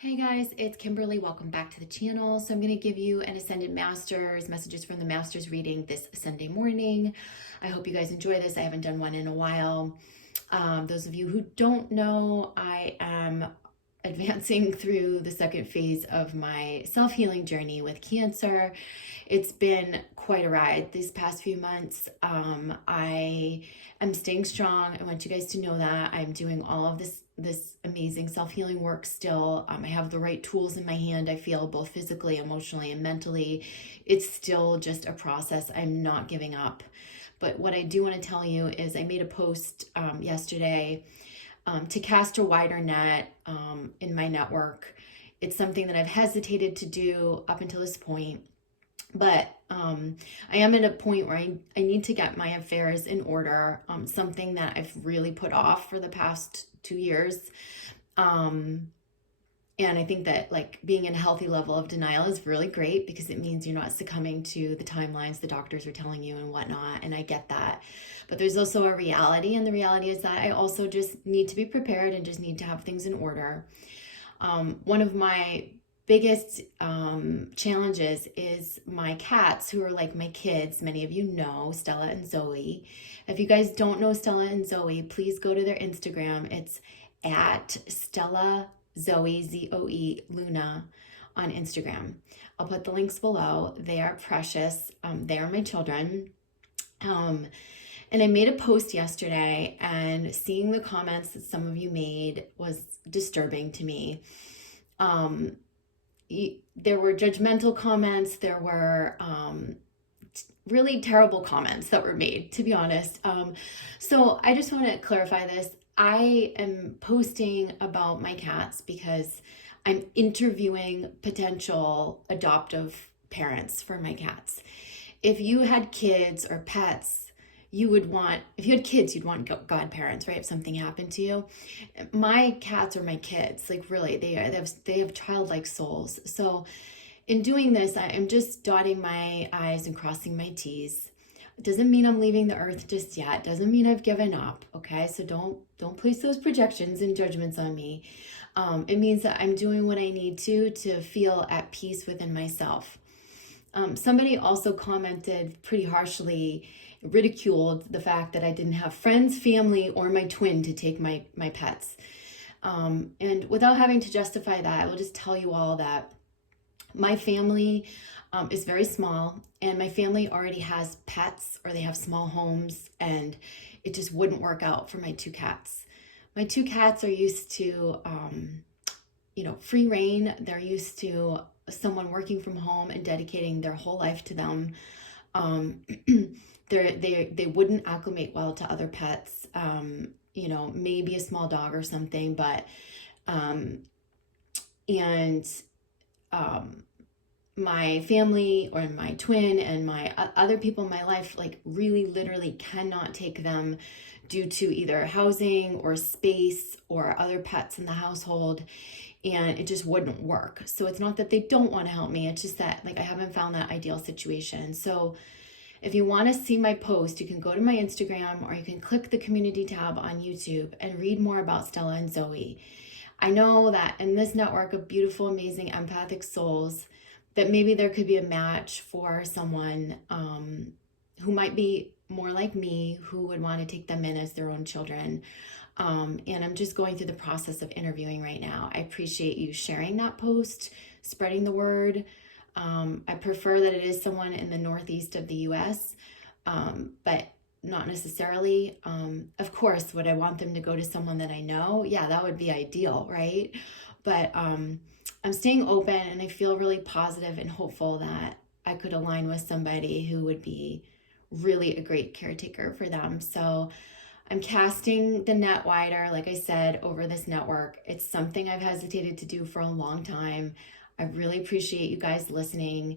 Hey guys, it's Kimberly. Welcome back to the channel. So I'm going to give you an Ascended Masters, messages from the Masters reading this Sunday morning. I hope you guys enjoy this. I haven't done one in a while. Those of you who don't know, I am advancing through the second phase of my self-healing journey with cancer. It's been quite a ride these past few months. I am staying strong. I want you guys to know that I'm doing all of this amazing self-healing work still. I have the right tools in my hand. I feel both physically, emotionally, and mentally. It's still just a process. I'm not giving up. But what I do want to tell you is I made a post yesterday to cast a wider net in my network. It's something that I've hesitated to do up until this point. But I am at a point where I need to get my affairs in order, something that I've really put off for the past 2 years. And I think that like being in a healthy level of denial is really great because it means you're not succumbing to the timelines the doctors are telling you and whatnot. And I get that. But there's also a reality. And the reality is that I also just need to be prepared and just need to have things in order. One of my biggest challenges is my cats, who are like my kids. Many of you know Stella and Zoe. If you guys don't know Stella and Zoe, please go to their Instagram. It's at Stella Zoe, Zoe Luna on Instagram. I'll put the links below. They are precious. They are my children. And I made a post yesterday, and seeing the comments that some of you made was disturbing to me. There were judgmental comments. There were really terrible comments that were made, to be honest. So I just want to clarify this. I am posting about my cats because I'm interviewing potential adoptive parents for my cats. If you had kids or pets, if you had kids, you'd want godparents, right? If something happened to you. My cats are my kids. Like really, they have childlike souls. So in doing this, I am just dotting my I's and crossing my T's. It doesn't mean I'm leaving the earth just yet. It doesn't mean I've given up, okay? So don't place those projections and judgments on me. It means that I'm doing what I need to feel at peace within myself. Somebody also commented pretty harshly, ridiculed the fact that I didn't have friends, family, or my twin to take my pets. And without having to justify that, I will just tell you all that my family is very small, and my family already has pets, or they have small homes, and it just wouldn't work out for my 2 cats. My 2 cats are used to, free reign. They're used to someone working from home and dedicating their whole life to them. They wouldn't acclimate well to other pets, maybe a small dog or something, but, my family or my twin and my other people in my life, like really literally cannot take them due to either housing or space or other pets in the household. And it just wouldn't work. So it's not that they don't want to help me. It's just that like I haven't found that ideal situation. So if you want to see my post, you can go to my Instagram, or you can click the community tab on YouTube and read more about Stella and Zoe. I know that in this network of beautiful, amazing, empathic souls, that maybe there could be a match for someone who might be more like me, who would want to take them in as their own children. And I'm just going through the process of interviewing right now. I appreciate you sharing that post, spreading the word. I prefer that it is someone in the Northeast of the US, but not necessarily. Of course, would I want them to go to someone that I know? Yeah, that would be ideal, right? But I'm staying open, and I feel really positive and hopeful that I could align with somebody who would be really a great caretaker for them. So I'm casting the net wider, like I said, over this network. It's something I've hesitated to do for a long time. I really appreciate you guys listening.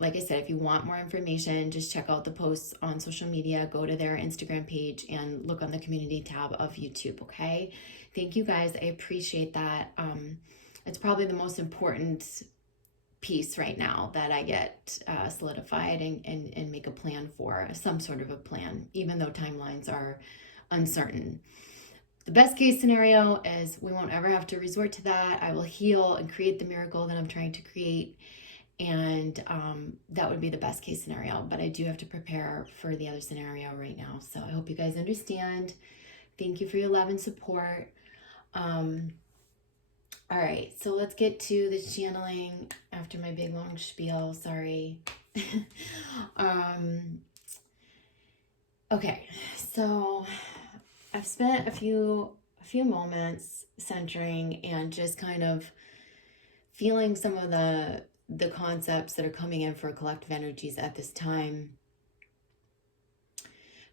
Like I said, if you want more information, just check out the posts on social media, go to their Instagram page, and look on the community tab of YouTube, okay? Thank you guys. I appreciate that. It's probably the most important piece right now that I get solidified and make a plan for, some sort of a plan, even though timelines are uncertain. the best case scenario is we won't ever have to resort to that. I will heal and create the miracle that I'm trying to create. And that would be the best case scenario. But I do have to prepare for the other scenario right now. So I hope you guys understand. Thank you for your love and support. All right, so let's get to the channeling after my big long spiel. Sorry. Okay, so I've spent a few moments centering and just kind of feeling some of the concepts that are coming in for collective energies at this time.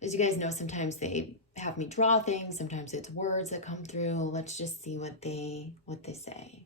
As you guys know, sometimes they have me draw things, sometimes it's words that come through. Let's just see what they say.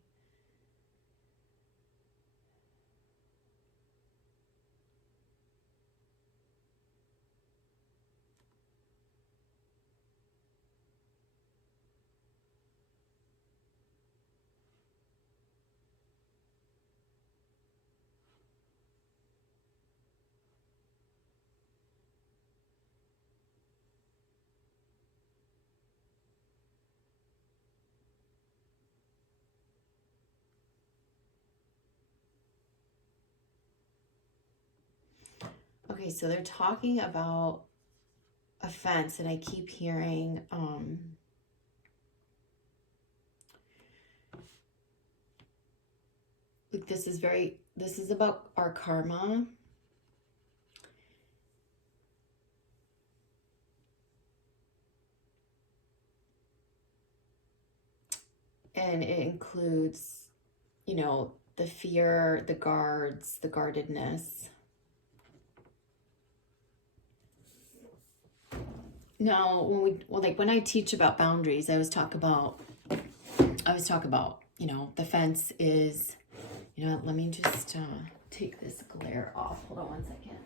Okay, so they're talking about a fence, and I keep hearing like this is about our karma. And it includes, you know, the fear, the guards, the guardedness. Now, when I teach about boundaries, I always talk about, you know, the fence is, you know, let me just take this glare off. Hold on one second.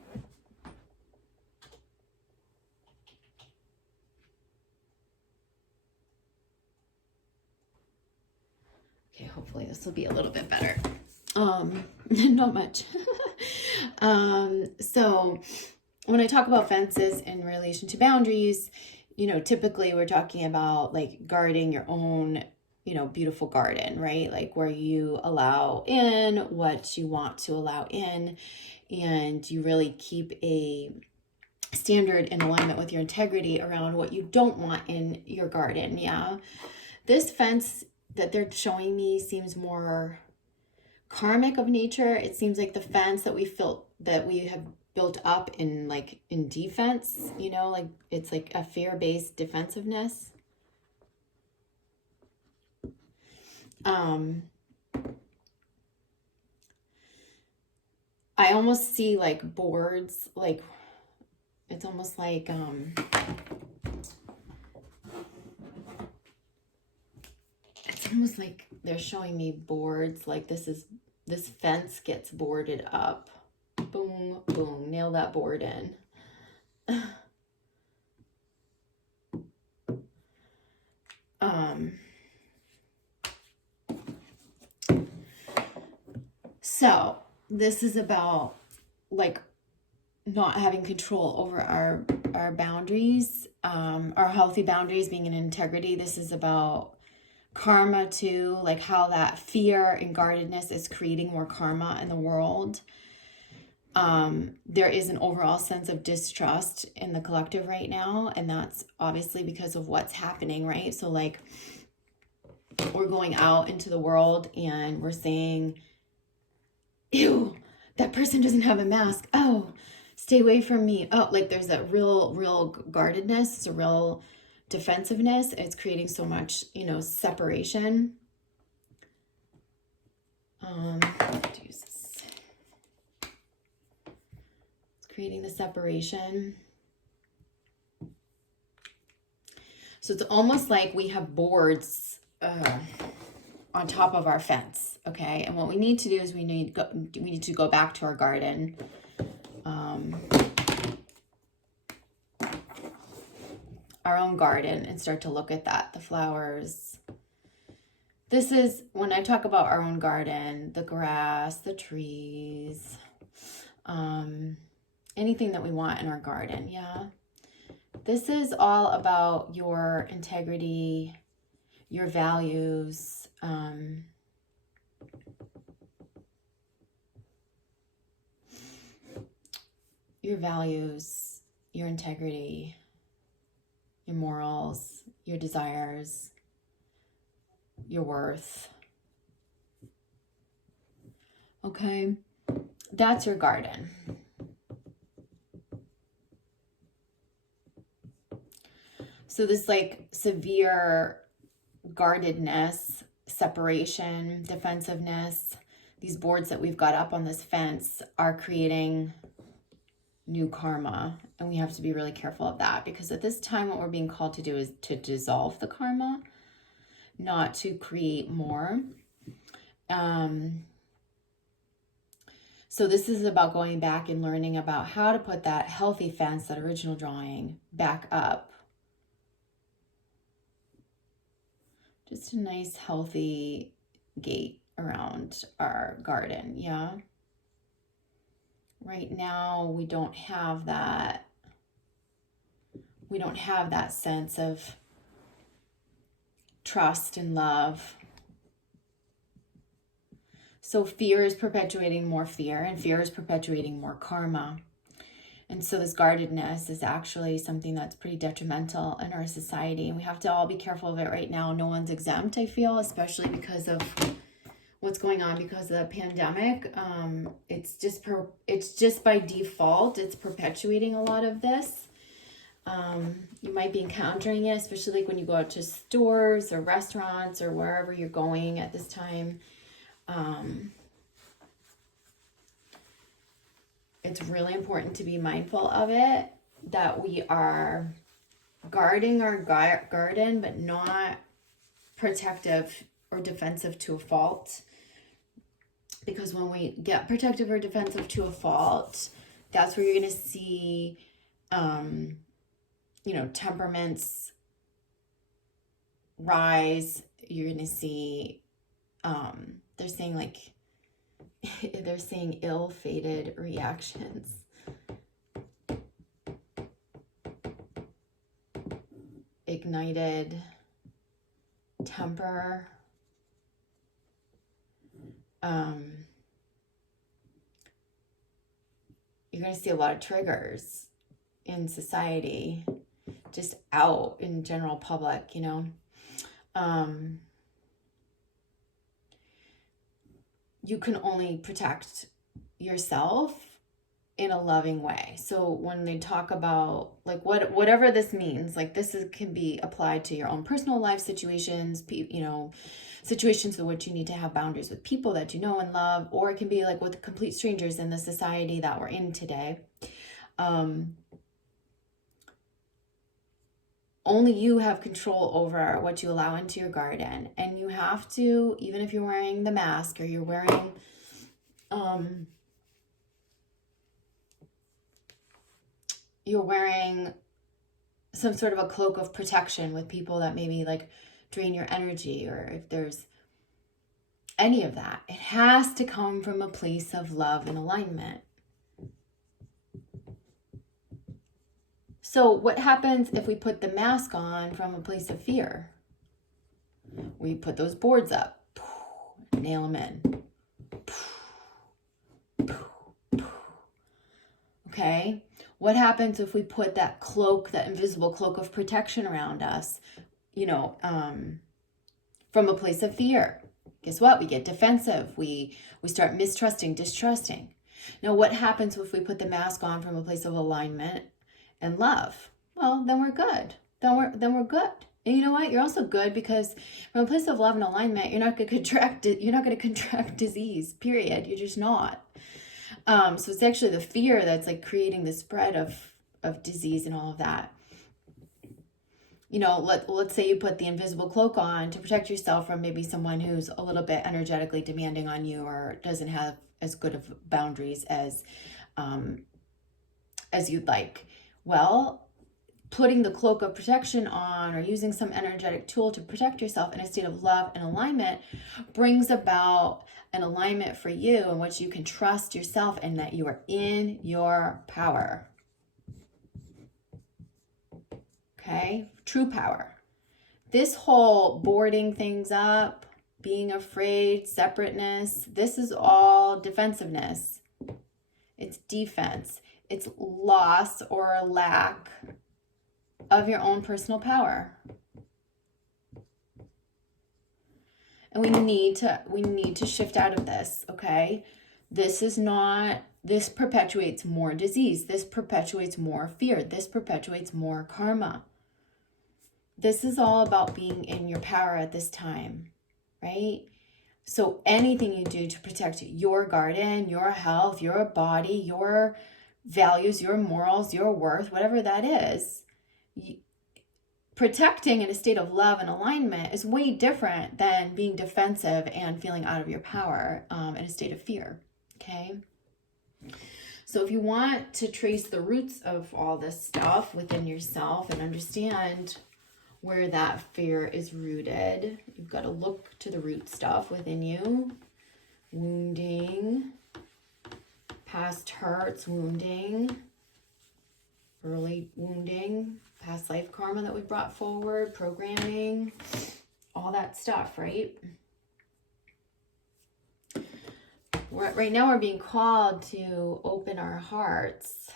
Okay, hopefully this will be a little bit better. Not much. So when I talk about fences in relation to boundaries, you know, typically we're talking about like guarding your own, you know, beautiful garden, right? Like where you allow in what you want to allow in, and you really keep a standard in alignment with your integrity around what you don't want in your garden. Yeah. This fence that they're showing me seems more karmic of nature. It seems like the fence that we have built up in defense, you know, like it's like a fear-based defensiveness. I almost see like boards, like it's almost like it's almost like they're showing me boards, like this fence gets boarded up. Boom, boom, nail that board in. So this is about like not having control over our boundaries, our healthy boundaries, being in integrity. This is about karma too, like how that fear and guardedness is creating more karma in the world. There is an overall sense of distrust in the collective right now, and that's obviously because of what's happening, right? So like we're going out into the world and we're saying, ew, that person doesn't have a mask. Oh, stay away from me. Oh, like there's that real guardedness. It's a real defensiveness. It's creating so much, you know, separation. It's creating the separation. So it's almost like we have boards on top of our fence, okay? And what we need to do is we need to go back to our garden. Our own garden, and start to look at that, the flowers. This is when I talk about our own garden, the grass, the trees, anything that we want in our garden, yeah? This is all about your integrity, your values, your integrity, your morals, your desires, your worth. Okay, that's your garden. So this like severe guardedness, separation, defensiveness, these boards that we've got up on this fence are creating new karma. And we have to be really careful of that, because at this time what we're being called to do is to dissolve the karma, not to create more. So this is about going back and learning about how to put that healthy fence, that original drawing, back up. Just a nice healthy gate around our garden, yeah? Right now we don't have that. We don't have that sense of trust and love. So fear is perpetuating more fear, and fear is perpetuating more karma. And so this guardedness is actually something that's pretty detrimental in our society. And we have to all be careful of it right now. No one's exempt, I feel, especially because of what's going on because of the pandemic. It's just by default, it's perpetuating a lot of this. You might be encountering it, especially like when you go out to stores or restaurants or wherever you're going at this time. It's really important to be mindful of it, that we are guarding our garden, but not protective or defensive to a fault. Because when we get protective or defensive to a fault, that's where you're going to see, temperaments rise. You're going to see, they're saying ill-fated reactions. Ignited temper. You're going to see a lot of triggers in society, just out in general public, you can only protect yourself in a loving way. So when they talk about like whatever this means, like can be applied to your own personal life situations, situations in which you need to have boundaries with people that you know and love, or it can be like with complete strangers in the society that we're in today. Only you have control over what you allow into your garden. And you have to, even if you're wearing the mask or you're wearing, some sort of a cloak of protection with people that maybe like drain your energy, or if there's any of that, it has to come from a place of love and alignment. So what happens if we put the mask on from a place of fear? We put those boards up, nail them in. Okay? What happens if we put that cloak, that invisible cloak of protection around us, from a place of fear? Guess what? We get defensive. We start mistrusting, distrusting. Now, what happens if we put the mask on from a place of alignment and love? Well, then we're good. Then we're good. And you know what? You're also good because from a place of love and alignment, you're not going to contract disease, period. You're just not. So it's actually the fear that's like creating the spread of disease and all of that. Let's say you put the invisible cloak on to protect yourself from maybe someone who's a little bit energetically demanding on you, or doesn't have as good of boundaries as you'd like. Well, putting the cloak of protection on, or using some energetic tool to protect yourself in a state of love and alignment, brings about an alignment for you in which you can trust yourself and that you are in your power. okay? True power. This whole boarding things up, being afraid, separateness, this is all defensiveness. It's defense. It's loss or lack of your own personal power. And we need to shift out of this, okay? This perpetuates more disease. This perpetuates more fear. This perpetuates more karma. This is all about being in your power at this time, right? So anything you do to protect your garden, your health, your body, your values, your morals, your worth, whatever that is, protecting in a state of love and alignment is way different than being defensive and feeling out of your power in a state of fear, okay? So if you want to trace the roots of all this stuff within yourself and understand where that fear is rooted, you've got to look to the root stuff within you. Wounding, past hurts, wounding, early wounding, past life karma that we brought forward, programming, all that stuff, right? Right now we're being called to open our hearts.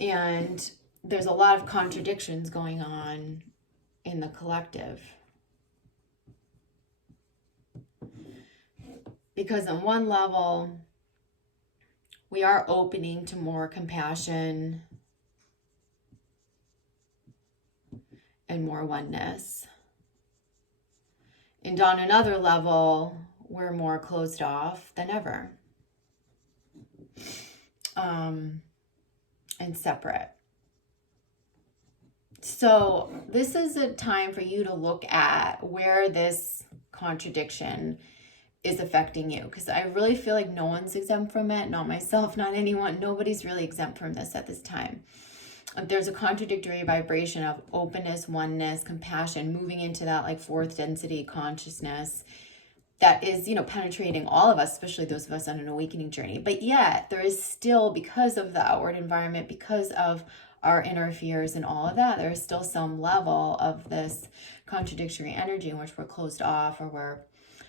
And there's a lot of contradictions going on in the collective. Because on one level, we are opening to more compassion and more oneness. And on another level, we're more closed off than ever. And separate. So this is a time for you to look at where this contradiction is affecting you, because I really feel like no one's exempt from it, not myself, not anyone. Nobody's really exempt from this at this time. There's a contradictory vibration of openness, oneness, compassion, moving into that like fourth density consciousness that is, penetrating all of us, especially those of us on an awakening journey. But yet there is still, because of the outward environment, because of our inner fears and all of that, there is still some level of this contradictory energy in which we're closed off or we're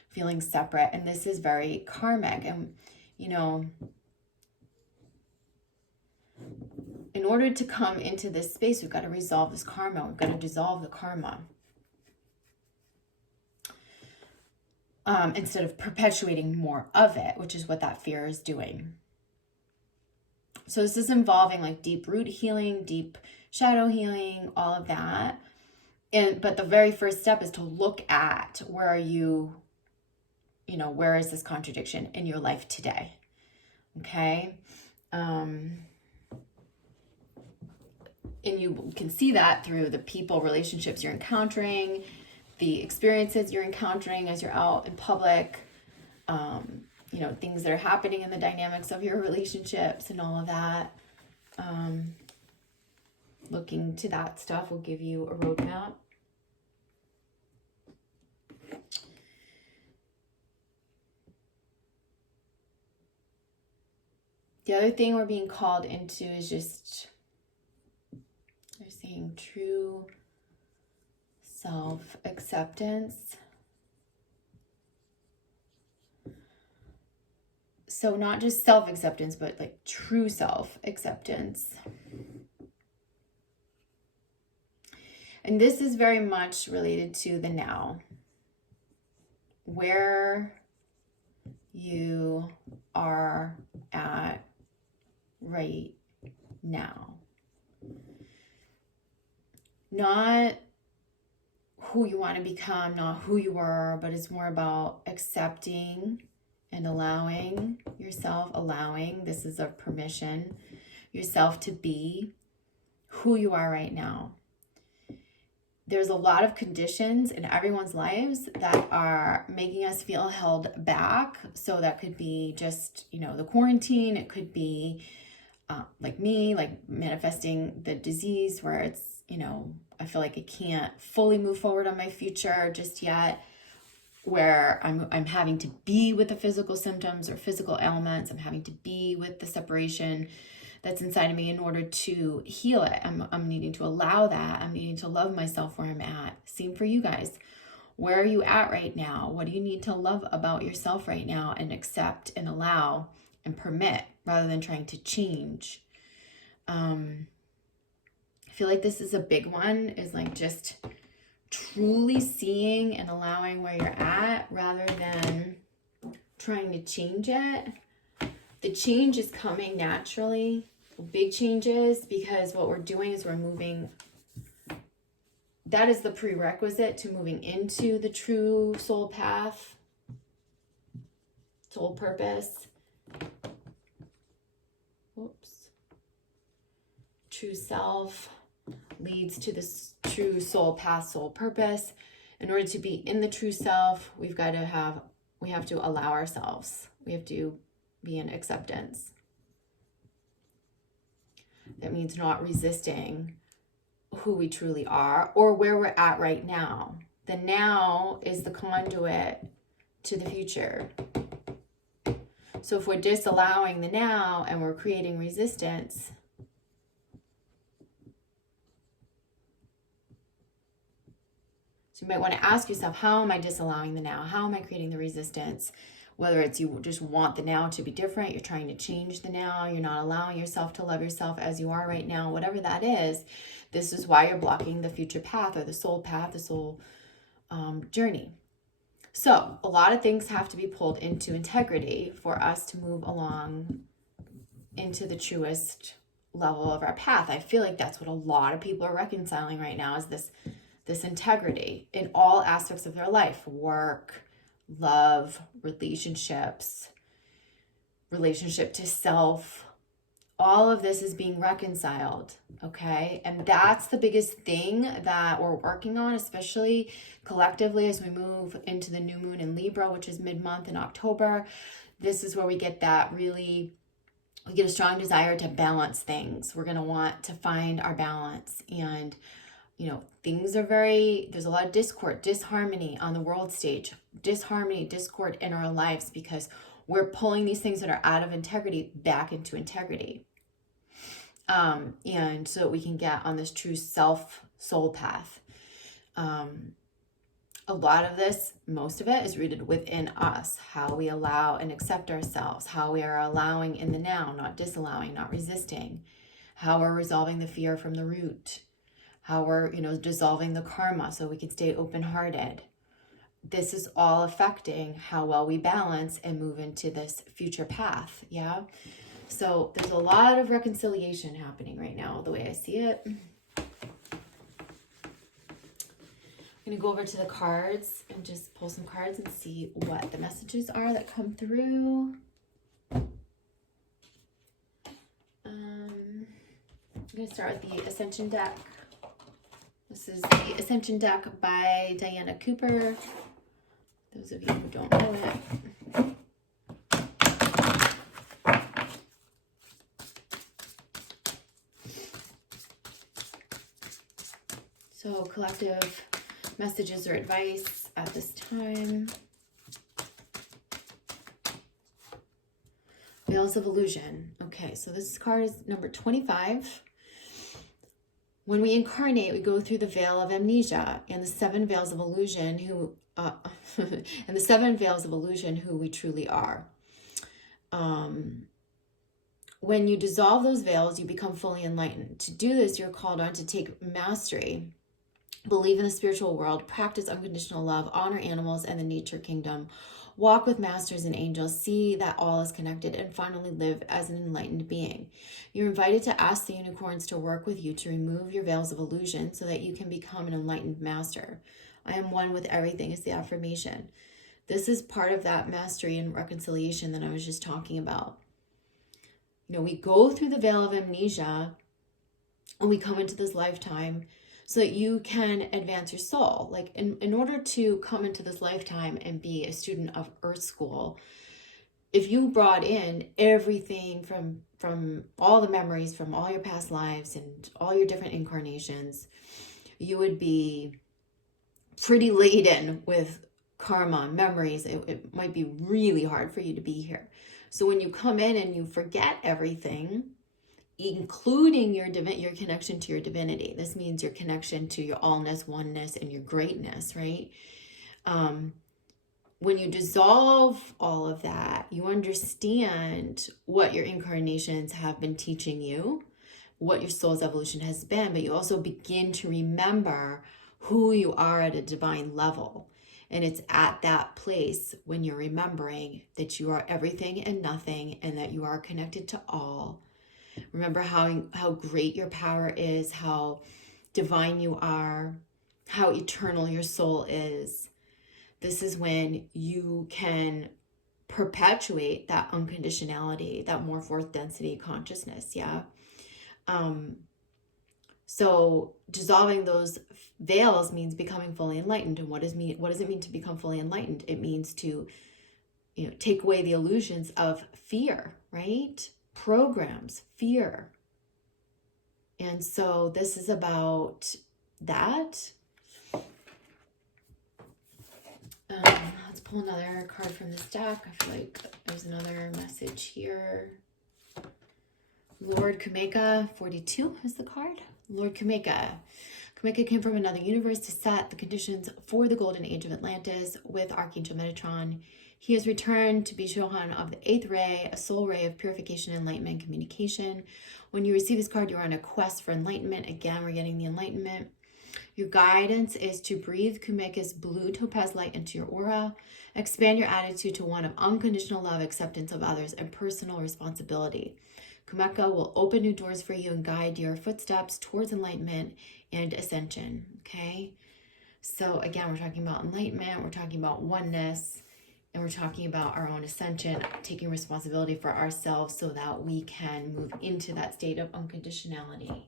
feeling separate. And this is very karmic. And, in order to come into this space, we've got to resolve this karma. We've got to dissolve the karma. Instead of perpetuating more of it, which is what that fear is doing. So this is involving like deep root healing, deep shadow healing, all of that. But the very first step is to look at where are you, where is this contradiction in your life today? Okay. And you can see that through the people, relationships you're encountering, the experiences you're encountering as you're out in public, things that are happening in the dynamics of your relationships and all of that. Looking to that stuff will give you a roadmap. The other thing we're being called into is just, they're saying true self-acceptance. So not just self-acceptance, but like true self-acceptance. And this is very much related to the now. Where you are at right now. Not who you want to become, not who you were, but it's more about accepting and allowing yourself, this is a permission, yourself to be who you are right now. There's a lot of conditions in everyone's lives that are making us feel held back. So that could be just, the quarantine. It could be like me, like manifesting the disease where it's, I feel like I can't fully move forward on my future just yet. where I'm having to be with the physical symptoms or physical ailments. I'm having to be with the separation that's inside of me in order to heal it. I'm needing to allow that. I'm needing to love myself where I'm at. Same for you guys. Where are you at right now? What do you need to love about yourself right now and accept and allow and permit rather than trying to change? I feel like this is a big one, is like just truly seeing and allowing where you're at rather than trying to change it. The change is coming naturally, big changes, because what we're doing is we're moving. That is the prerequisite to moving into the true soul path, soul purpose. Whoops. True self leads to this true soul path, soul purpose. In order to be in the true self, we have to allow ourselves. We have to be in acceptance. That means not resisting who we truly are or where we're at right now. The now is the conduit to the future. So if we're disallowing the now and we're creating resistance, so you might want to ask yourself, how am I disallowing the now? How am I creating the resistance? Whether it's you just want the now to be different, you're trying to change the now, you're not allowing yourself to love yourself as you are right now, whatever that is, this is why you're blocking the future path or the soul path, the soul journey. So a lot of things have to be pulled into integrity for us to move along into the truest level of our path. I feel like that's what a lot of people are reconciling right now, is this integrity in all aspects of their life: work, love, relationships, relationship to self. All of this is being reconciled, okay? And that's the biggest thing that we're working on, especially collectively as we move into the new moon in Libra, which is mid-month in October. This is where we get we get a strong desire to balance things. We're going to want to find our balance. And things are there's a lot of discord, disharmony on the world stage, discord in our lives, because we're pulling these things that are out of integrity back into integrity. And so we can get on this true soul path. A lot of this, most of it, is rooted within us, how we allow and accept ourselves, how we are allowing in the now, not disallowing, not resisting, how we're resolving the fear from the root, how we're, dissolving the karma so we can stay open-hearted. This is all affecting how well we balance and move into this future path, yeah? So there's a lot of reconciliation happening right now, the way I see it. I'm going to go over to the cards and just pull some cards and see what the messages are that come through. I'm going to start with the Ascension Deck. This is the Ascension Deck by Diana Cooper. Those of you who don't know it. So collective messages or advice at this time. Veils of Illusion. Okay, so this card is number 25. When we incarnate, we go through the veil of amnesia and the 7 veils of illusion who we truly are. When you dissolve those veils, you become fully enlightened. To do this, you're called on to take mastery, believe in the spiritual world, practice unconditional love, honor animals and the nature kingdom, walk with masters and angels, see that all is connected, and finally live as an enlightened being. You're invited to ask the unicorns to work with you to remove your veils of illusion so that you can become an enlightened master. I am one with everything is the affirmation. This is part of that mastery and reconciliation that I was just talking about. We go through the veil of amnesia and we come into this lifetime so that you can advance your soul. Like in order to come into this lifetime and be a student of Earth School, if you brought in everything from all the memories from all your past lives and all your different incarnations, you would be pretty laden with karma, memories. It might be really hard for you to be here. So when you come in and you forget everything, including your connection to your divinity, this means your connection to your allness, oneness, and your greatness, right? When you dissolve all of that, you understand what your incarnations have been teaching you, what your soul's evolution has been, but you also begin to remember who you are at a divine level. And it's at that place when you're remembering that you are everything and nothing, and that you are connected to all. Remember how great your power is, how divine you are, how eternal your soul is. This is when you can perpetuate that unconditionality, that more fourth density consciousness, yeah? So dissolving those veils means becoming fully enlightened. And what does it mean to become fully enlightened? It means to, take away the illusions of fear, right? Programs, fear. And so this is about that. Let's pull another card from this deck. I feel like there's another message here. Lord Kumeka, 42 is the card. Lord Kumeka. Kumeka came from another universe to set the conditions for the golden age of Atlantis with Archangel Metatron. He has returned to be Shohan of the 8th ray, a soul ray of purification, enlightenment, communication. When you receive this card, you're on a quest for enlightenment. Again, we're getting the enlightenment. Your guidance is to breathe Kumeka's blue topaz light into your aura. Expand your attitude to one of unconditional love, acceptance of others, and personal responsibility. Kumeka will open new doors for you and guide your footsteps towards enlightenment and ascension, okay? So again, we're talking about enlightenment, we're talking about oneness, and we're talking about our own ascension, taking responsibility for ourselves so that we can move into that state of unconditionality.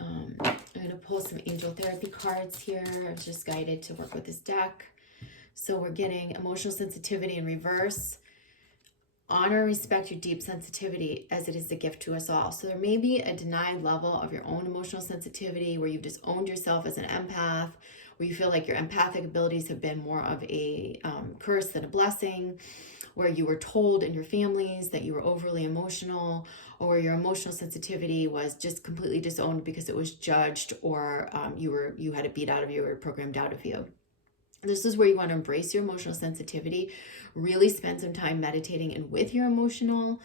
I'm going to pull some angel therapy cards here. I was just guided to work with this deck. So we're getting emotional sensitivity in reverse. Honor and respect your deep sensitivity as it is a gift to us all. So there may be a denied level of your own emotional sensitivity where you've disowned yourself as an empath, where you feel like your empathic abilities have been more of a curse than a blessing, where you were told in your families that you were overly emotional, or where your emotional sensitivity was just completely disowned because it was judged, or you had it beat out of you or programmed out of you. This is where you want to embrace your emotional sensitivity, really spend some time meditating and with your emotional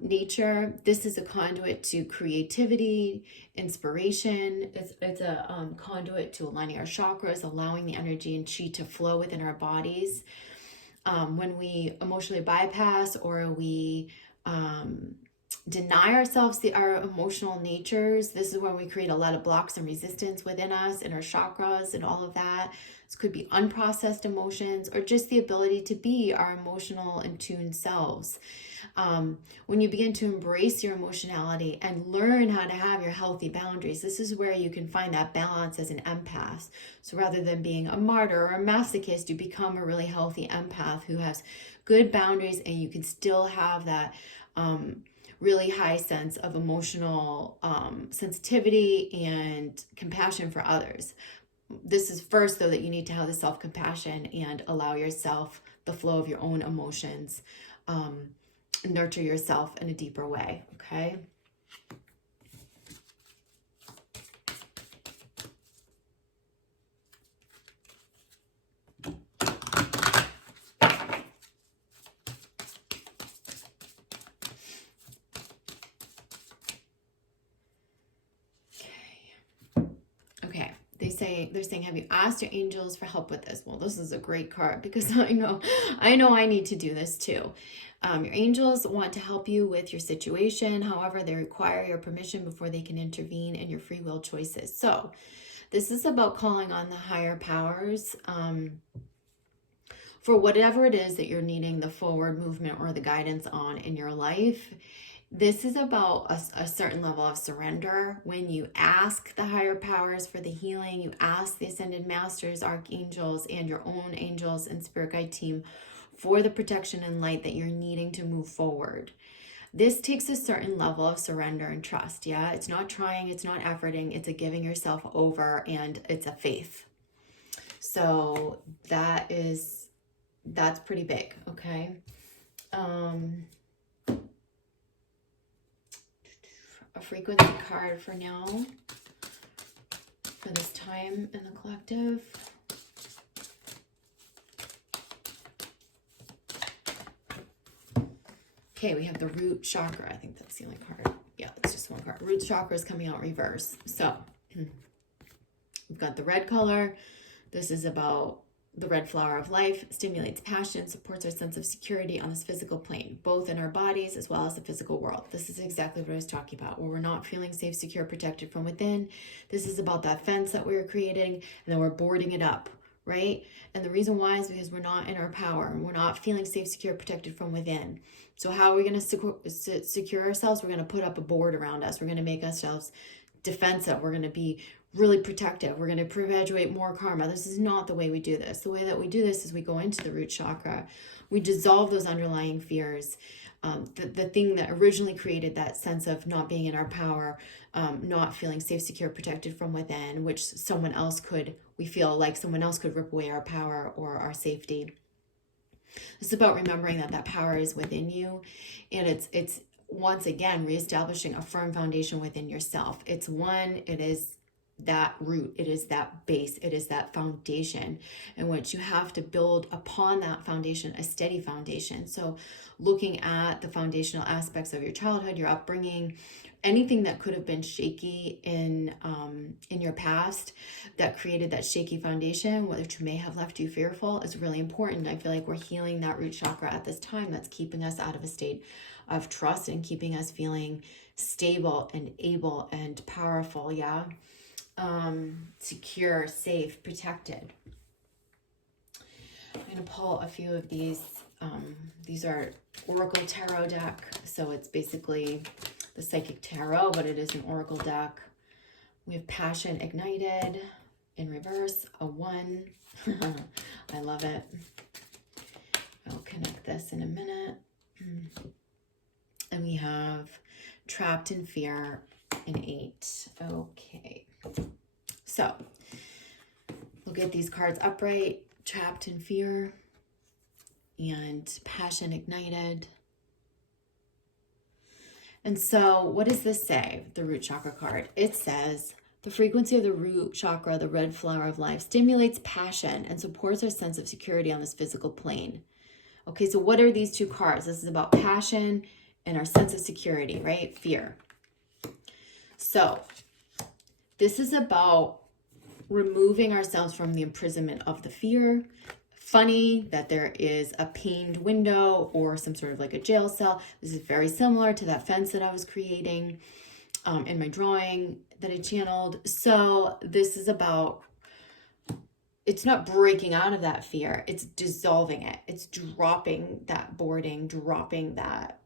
nature. This is a conduit to creativity, inspiration. It's a conduit to aligning our chakras, allowing the energy and chi to flow within our bodies. When we emotionally bypass or we deny ourselves our emotional natures, this is when we create a lot of blocks and resistance within us and our chakras and all of that. This could be unprocessed emotions or just the ability to be our emotional and tuned selves. When you begin to embrace your emotionality and learn how to have your healthy boundaries, this is where you can find that balance as an empath. So rather than being a martyr or a masochist, you become a really healthy empath who has good boundaries, and you can still have that really high sense of emotional sensitivity and compassion for others. This is first, though, that you need to have the self-compassion and allow yourself the flow of your own emotions. Nurture yourself in a deeper way, okay? Okay. They're saying, have you asked your angels for help with this? Well, this is a great card because I know I need to do this too. Your angels want to help you with your situation. However, they require your permission before they can intervene in your free will choices. So this is about calling on the higher powers for whatever it is that you're needing the forward movement or the guidance on in your life. This is about a certain level of surrender. When you ask the higher powers for the healing, you ask the ascended masters, archangels, and your own angels and spirit guide team for the protection and light that you're needing to move forward. This takes a certain level of surrender and trust. Yeah, it's not trying, it's not efforting, it's a giving yourself over, and it's a faith. So that's pretty big, okay? A frequency card for now, for this time in the collective. Okay, we have the root chakra. I think that's the only card. Yeah, it's just one card. Root chakra is coming out reverse. So we've got the red color. This is about the red flower of life, stimulates passion, supports our sense of security on this physical plane, both in our bodies as well as the physical world. This is exactly what I was talking about, where we're not feeling safe, secure, protected from within. This is about that fence that we're creating, and then we're boarding it up, right? And the reason why is because we're not in our power, and we're not feeling safe, secure, protected from within. So how are we going to secure ourselves? We're going to put up a board around us. We're going to make ourselves defensive. We're going to be really protective. We're going to perpetuate more karma. This is not the way we do this. The way that we do this is we go into the root chakra. We dissolve those underlying fears. The thing that originally created that sense of not being in our power, not feeling safe, secure, protected from within, which we feel like someone else could rip away our power or our safety. It's about remembering that power is within you, and it's once again reestablishing a firm foundation within yourself. It is that root, it is that base, it is that foundation in which you have to build upon that foundation, a steady foundation. So looking at the foundational aspects of your childhood, your upbringing, anything that could have been shaky in your past that created that shaky foundation, which may have left you fearful, is really important. I feel like we're healing that root chakra at this time. That's keeping us out of a state of trust and keeping us feeling stable and able and powerful. Yeah. Secure, safe, protected. I'm going to pull a few of these. These are Oracle Tarot deck. So it's basically the Psychic Tarot, but it is an Oracle deck. We have Passion Ignited in reverse, a 1. I love it. I'll connect this in a minute. And we have Trapped in Fear, an 8. Okay. So we'll get these cards upright. Trapped in Fear and Passion Ignited. And so what does this say, the root chakra card? It says, the frequency of the root chakra, the red flower of life, stimulates passion and supports our sense of security on this physical plane. Okay, so what are these two cards? This is about passion and our sense of security, right? Fear. So this is about removing ourselves from the imprisonment of the fear. Funny that there is a paned window or some sort of like a jail cell. This is very similar to that fence that I was creating in my drawing that I channeled. So this is about, it's not breaking out of that fear, it's dissolving it. It's dropping that boarding, dropping that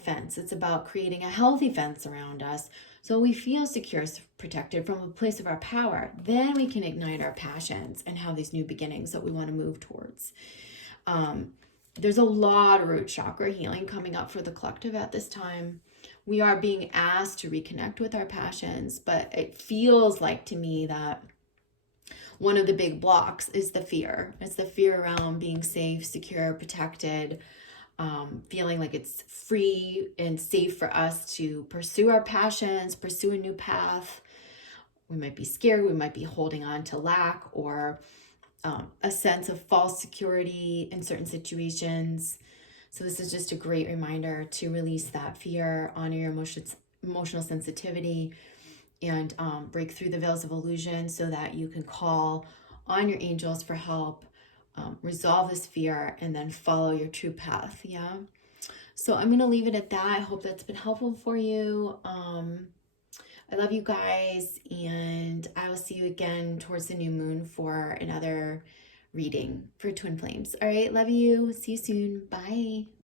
fence. It's about creating a healthy fence around us so we feel secure, protected from a place of our power. Then we can ignite our passions and have these new beginnings that we want to move towards. There's a lot of root chakra healing coming up for the collective at this time. We are being asked to reconnect with our passions, but it feels like to me that one of the big blocks is the fear. It's the fear around being safe, secure, protected, feeling like it's free and safe for us to pursue our passions, pursue a new path. We might be scared, we might be holding on to lack or a sense of false security in certain situations. So this is just a great reminder to release that fear, honor your emotional sensitivity, and break through the veils of illusion so that you can call on your angels for help, resolve this fear, and then follow your true path. Yeah. So I'm going to leave it at that. I hope that's been helpful for you. I love you guys, and I will see you again towards the new moon for another reading for Twin Flames. All right. Love you. See you soon. Bye.